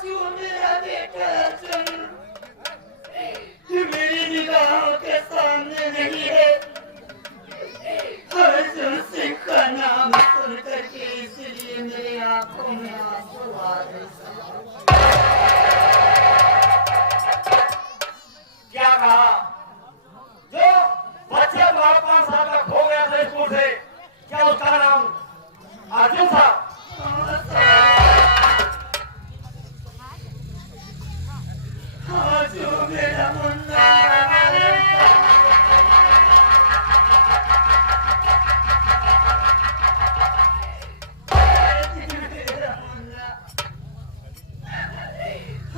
आजू मेरा बेटा अर्जुन मेरी निगाहों के सामने नहीं है। अर्जुन सिंह का नाम सुन करके इसलिए मेरी आंखों में आंसू आ रहे। क्या कहा? जो बच्चा तुम्हारा 5 साल का खो गया था स्कूल से, क्या उसका नाम अर्जुन था? हाँ, जो मेरा मुन्ना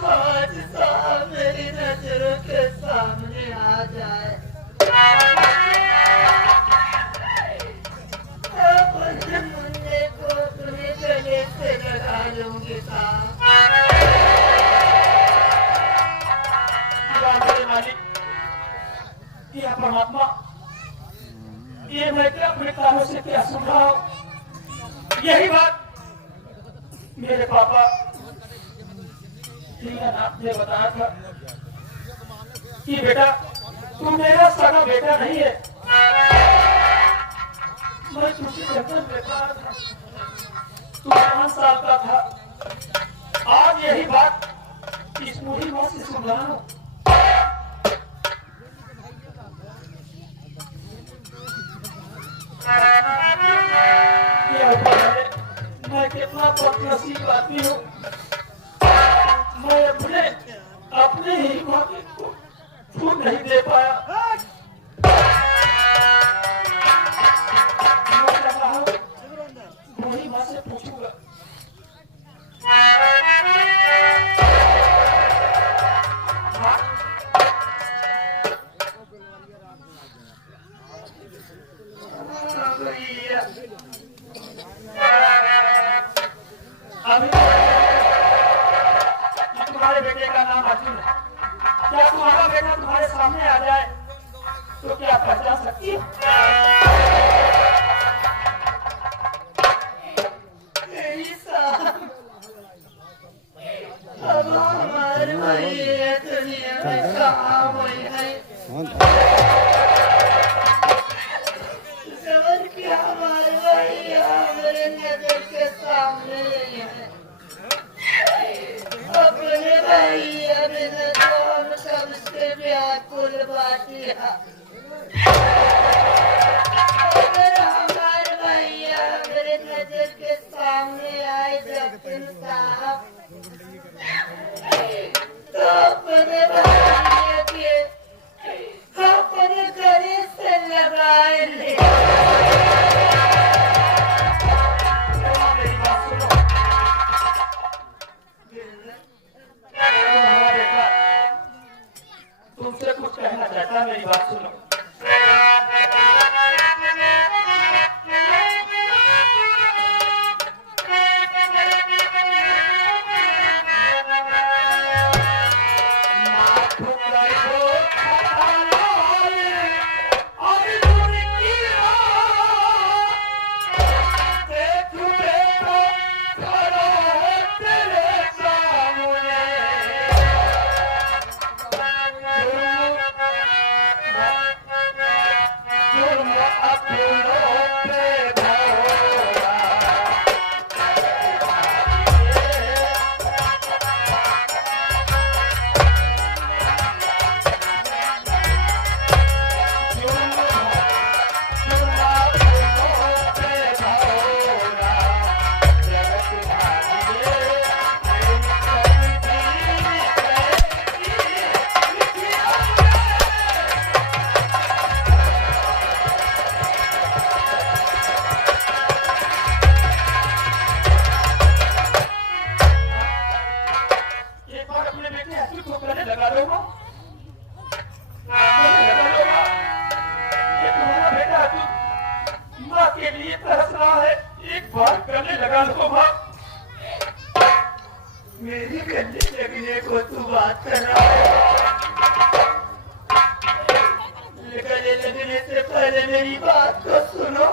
आज साहब मेरी नजरों के सामने आ जाए, अपने मुन्ने को अपने गले से लगा लूंगी साहब। मालिक, ये परमात्मा, ये मैं क्या अपने कानों से क्या सुन रहा हूँ? यही बात मेरे पापा दीनानाथ ने बताया था कि बेटा तू मेरा सगा बेटा नहीं है, मैं तुझे जन्म देता था, तू 5 साल का था। आज यही बात इस बूढ़ी माँ से सुन रहा हूँ। मैं कितना बदनसीब आदमी हूँ, मैं अपने ही माँ को छूट नहीं दे पाया। बूढ़ी माँ से पूछूंगा। अभी तुम्हारे बेटे का नाम अर्जुन है, क्या तुम्हारा बेटा तुम्हारे सामने आ जाए तो क्या पहचान सकती है? अब हमारे भाई दुनिया में कहाँ हुई है? जबर की हमारे भाई हमारे नजर के सामने है। अपने भाई अभी कौन कब से व्याकुल बाती है। अगर हमारे भाई हमारे नजर के सामने आए जतिन साहब तो अपने भाई के अपने गले से लगाएंगे। तुमसे कुछ कहना चाहता है, मेरी बात सुनो। मेरी गले लगने को तू बात कर रहा है। गले लगने से पहले मेरी बात को सुनो।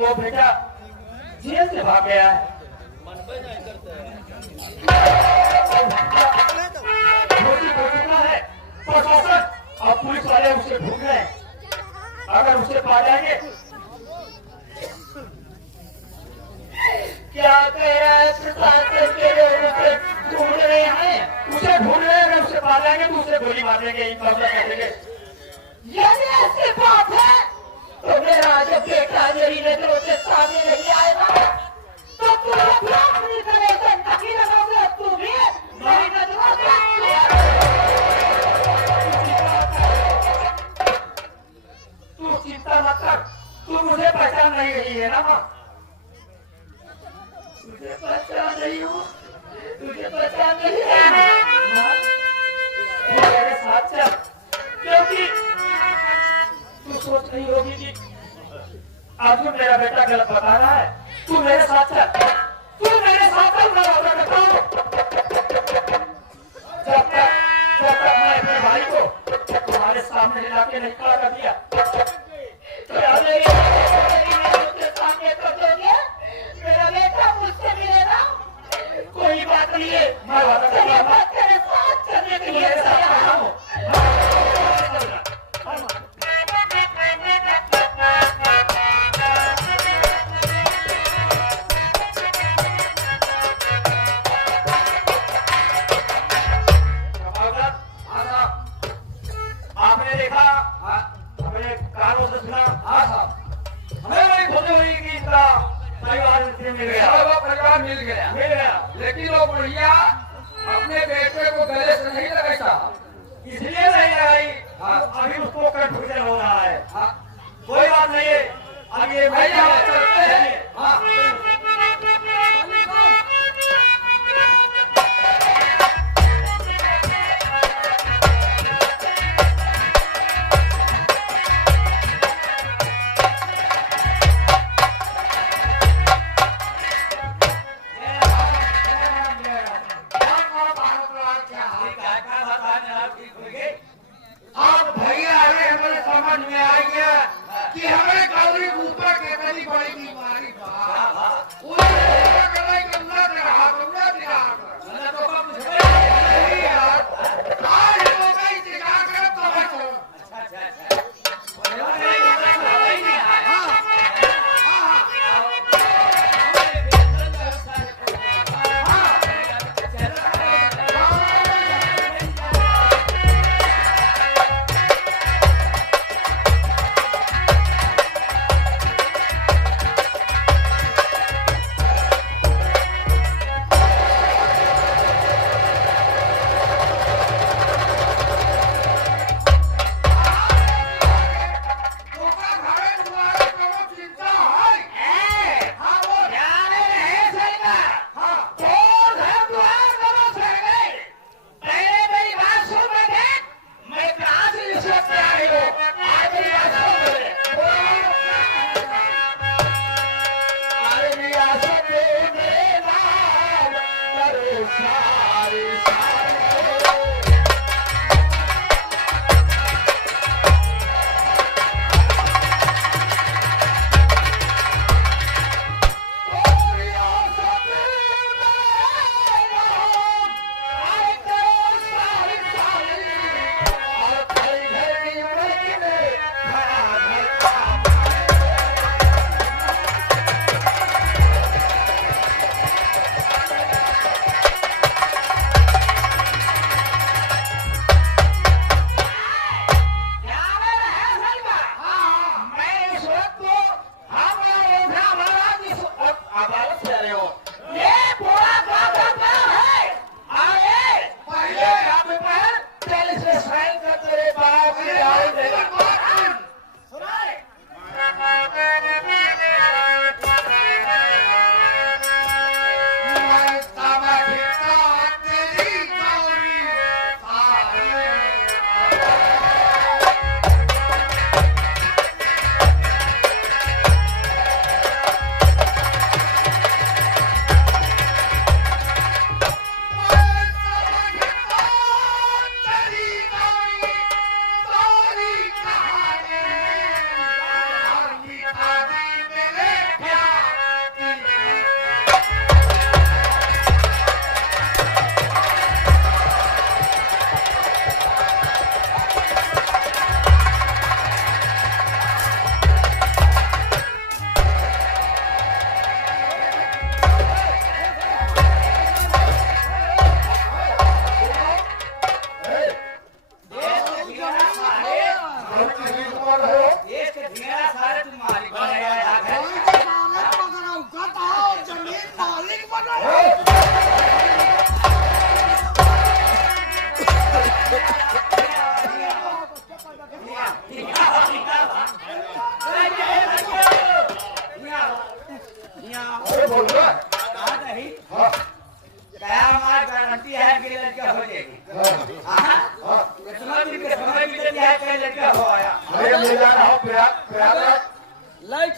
वो बेटा जेल से भाग गया है। घोषित हो चुका है, प्रशासन और पुलिस वाले उसे ढूंढ रहे हैं। अगर उसे पा जाएंगे, क्या कह रहा है प्रशासन के लोग उसे ढूंढ रहे हैं? उसे ढूंढ रहे हैं। अगर उसे पा जाएंगे तो उसे गोली मार देंगे, कब्जा कर देंगे। यदि ऐसी बात है तो मेरा जो बेटा मेरी नजरों के सामने नहीं आएगा तो तू अपनी तरह से नहीं लगाओगे। तू भी मेरी नजरों से तू चिंता मत कर, तू मुझे पहचान नहीं रही है ना माँ? तुझे पहचान नहीं हूँ, तुझे पहचान नहीं है। माँ, तू मेरे साथ चल, क्योंकि तू सोच रही होगी कि अर्जुन मेरा बेटा गलत बता रहा है। तू मेरे साथ चल, तू मेरे साथ चल, मैं वादा करता हूँ। जब तक मैं अपने भाई को तुम्हारे सामने ला के नहीं खड़ा कर दिया तो मेरी नजरों के सामने कर दोगे? मेरा बेटा मुझसे मिलेगा? कोई बात नहीं है, मैं वादा कर रहा हूँ। तेरे साथ चलने के लिए मेरे साथ खड़ा हूँ। आपने देखा, हमें कानों से सुना, हमें नहीं खोजो हुई कि इनका परिवार मिल गया, परिवार मिल गया, मिल गया। लेकिन वो बुढ़िया अपने बेटे को गले से नहीं लगाई। इसलिए नहीं आई, अभी उसको कंफ्यूजन हो रहा है। हाँ, कोई बात नहीं है, अब ये भैया चलते हैं। हाँ, अब भैया अरे हमें समझ में आ गया कि हमें गौरी ऊपर के कभी बड़ी बीमारी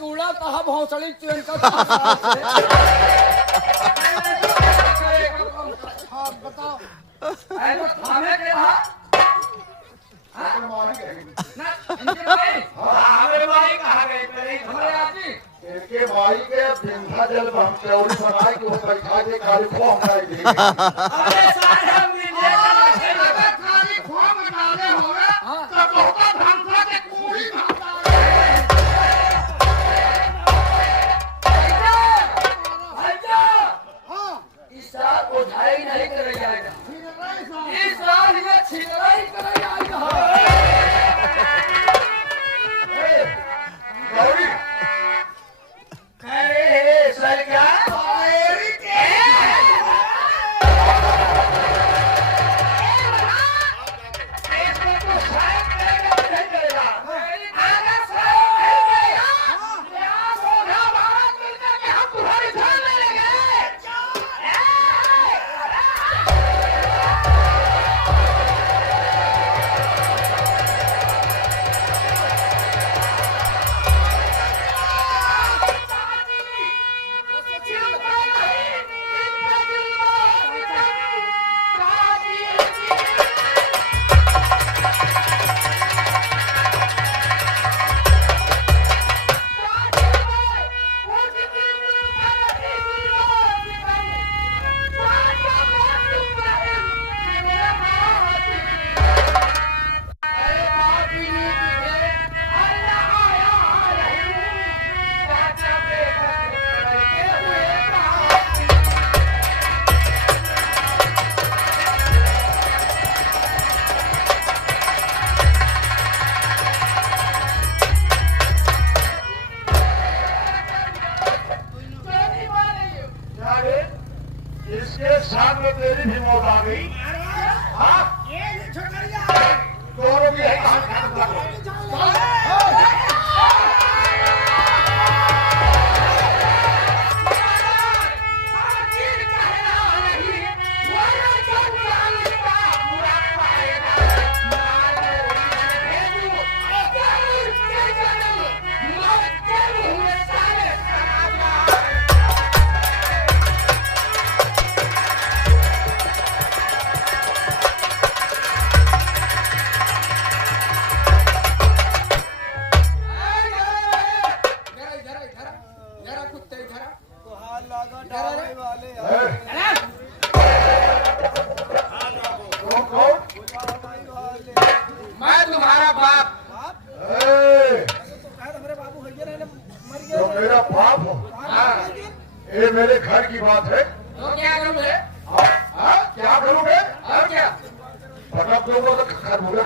चूड़ा कहा भौसड़ी ट्रेन का हाँ बताओ ऐसा थामे के रहा ना इनके भाई हमारे भाई कहाँ गए मेरे हमारे आदमी इनके भाई के विंध्याचल में हम चौड़ी बनाए कि वो बैठा के खाली खो हमारे दी अरे सारे हम मिले अगर खाली खोम डाले होगा हाँ। तो बहुता धमका के पूरी भाषा इस साल उठाई नहीं करे जाएगा इस साल ये छिलाई करे जाएगा गौरी अरे सर क्या इसके साथ में तेरी भी मौत आ गई हाँ दोनों की है हाथ हाथ लगा मैं तुम्हारा बाप तो मेरा बाप हो ये मेरे घर की बात है तो क्या करोगे हाँ? क्या करोगे और क्या पता दोगे तो घर बोले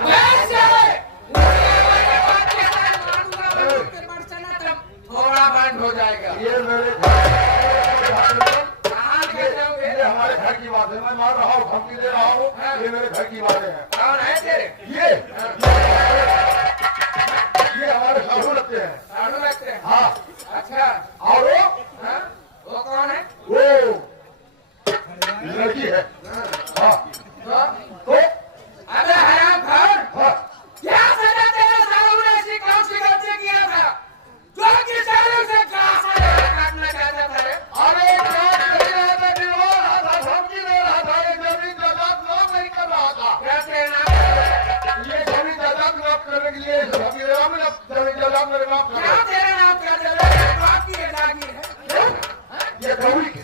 थोड़ा बंद हो जाएगा ये मेरे कहाँ ले जाओगे ये हमारे घर की बात है मैं मान रहा हूँ धमकी दे रहा हूँ ये मेरे घर की बातें हैं कौन है तेरे ये हमारे साधु लगते हैं साधु लगते हैं हाँ अच्छा और वो हाँ? वो कौन है वो लड़की है हाँ तो तो अबे हराम खोर हाँ क्या सजा तेरे सालों ने ऐसी कौन सी गलती किया था जो कि सालों से काटना चाहता था रे? अरे काम कर रहा था गिरवा रहा था धमकी दे रहा था ये जमीन जायदाद नाम नहीं कर रहा था क्या तेरे नाम ये जमीन जायदाद नाम करने के लिए मेरे नाम में जमीन जायदाद मेरे नाम कर क्या रहा तेरा नाम क्या तेरे बाप की है दागी है ये गौरी के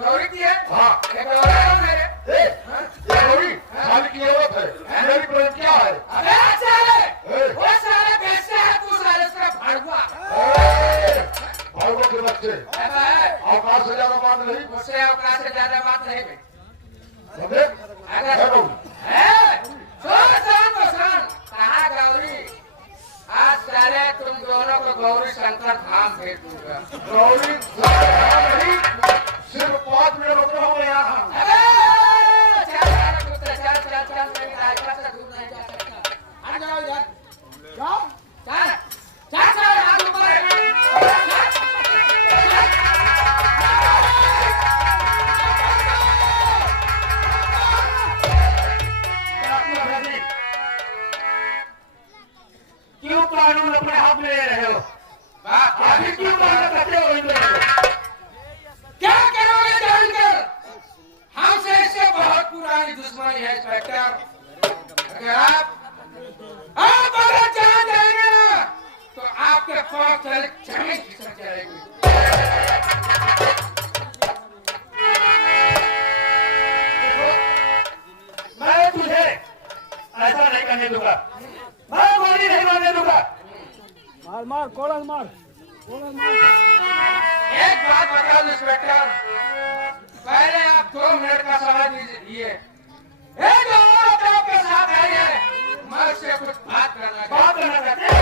गौरी की है हाँ ये गौरी कौन है रे? ये गौरी शादी की जरूरत है मेरी प्रेम क्या है अबे साले वो साले बेचते हैं तू साले इसका भड़ुआ भाइयों के बच्चे अबे अवकाश से ज्यादा बात नहीं मुझसे औकात से ज्यादा बात नहीं है समझे अगर है गौरी सुन कहा गौरी आज साले तुम दोनों को गौरी शंकर धाम भेज दूंगा गौरी नहीं सिर्फ 5 मिनट रुक रहा हूँ यहाँ अबे चल साले कुत्ते चल चल चल मेरी राजपा से दूर नहीं जा सकता हट जाओ इधर जाओ चल चल चल हाथ ऊपर क्यों कानून अपने हाथ में ले रहे हो अभी क्यों मारना चाहते हो इन लोगों को? क्या करोगे जानकर? हमसे इससे बहुत पुरानी दुश्मनी है इंस्पेक्टर। अगर आप अगर जान जाएंगे ना तो आपके पाँव तले जमीन खिसक जाएगी। मैं तुझे ऐसा नहीं करने दूंगा, मैं गोली नहीं मारने दूंगा। मार मार कोड़ल मार एक बात बता दो इंस्पेक्टर, पहले आप 2 मिनट का समय दीजिए। एक औरत आपके साथ आई है, मैं उससे कुछ बात करना चाहते हैं।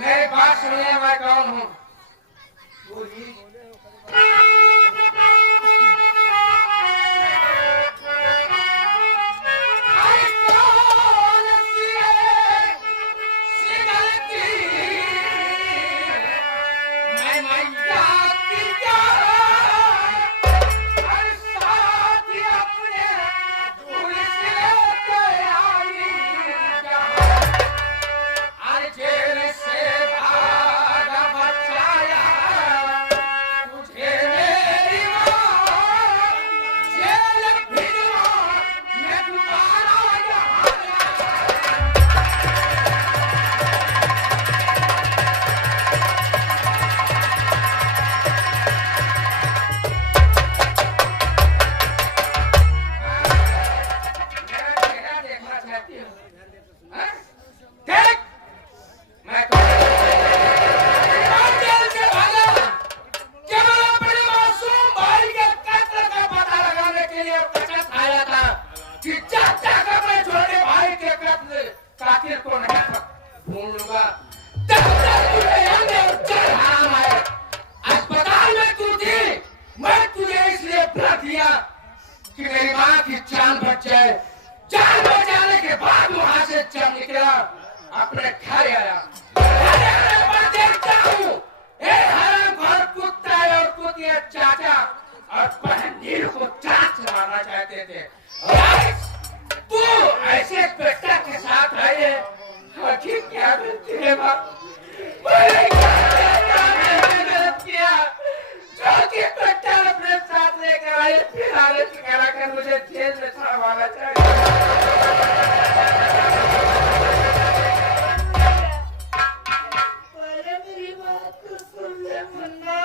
मेरी बात सुनिए, मैं कौन हूँ? बोलिए। अस्पताल में तू थी, मैं तुझे इसलिए बुला दिया कि मेरी माँ की जान बच जाए। जान बचाने के बाद वहां से जब निकला अपने घर आया, पर देखता हूँ हरामखोर कुत्ता और कुतिया चाचा और बहन नीलू को चाट मारना चाहते थे। तू ऐसे बेटा के साथ आई है, आखिर क्या गलती है माँ? मैंने गलत किया जो कि बेटा अपने साथ लेकर आए, फिर हालत कराकर मुझे जेल में छुड़वाना चाहिए। मेरी बात को सुन ले मुन्ना।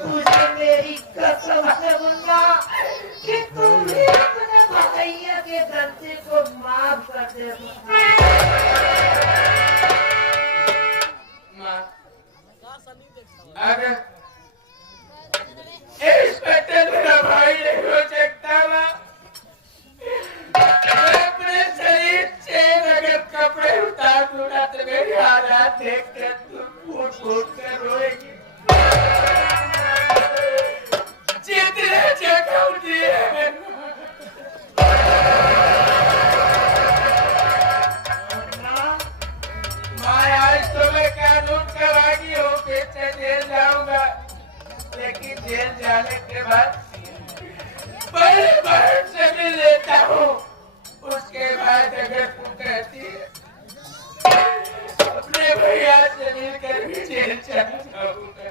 तुझे मेरी कसम से मुन्ना कि तू भी अपने भैया के गलती को माफ कर दे। अगर इंस्पेक्टर मेरा भाई नहीं हो सकता ना, मैं अपने शरीर से अगर कपड़े उतार दूंगा तो मेरी हालात देख कर तू फूट फूट कर रोएगी। जितने जख्म दिए जेल चला जाऊंगा।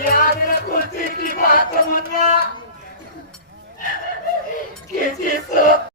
याद रखो की बात मुन्ना, किसी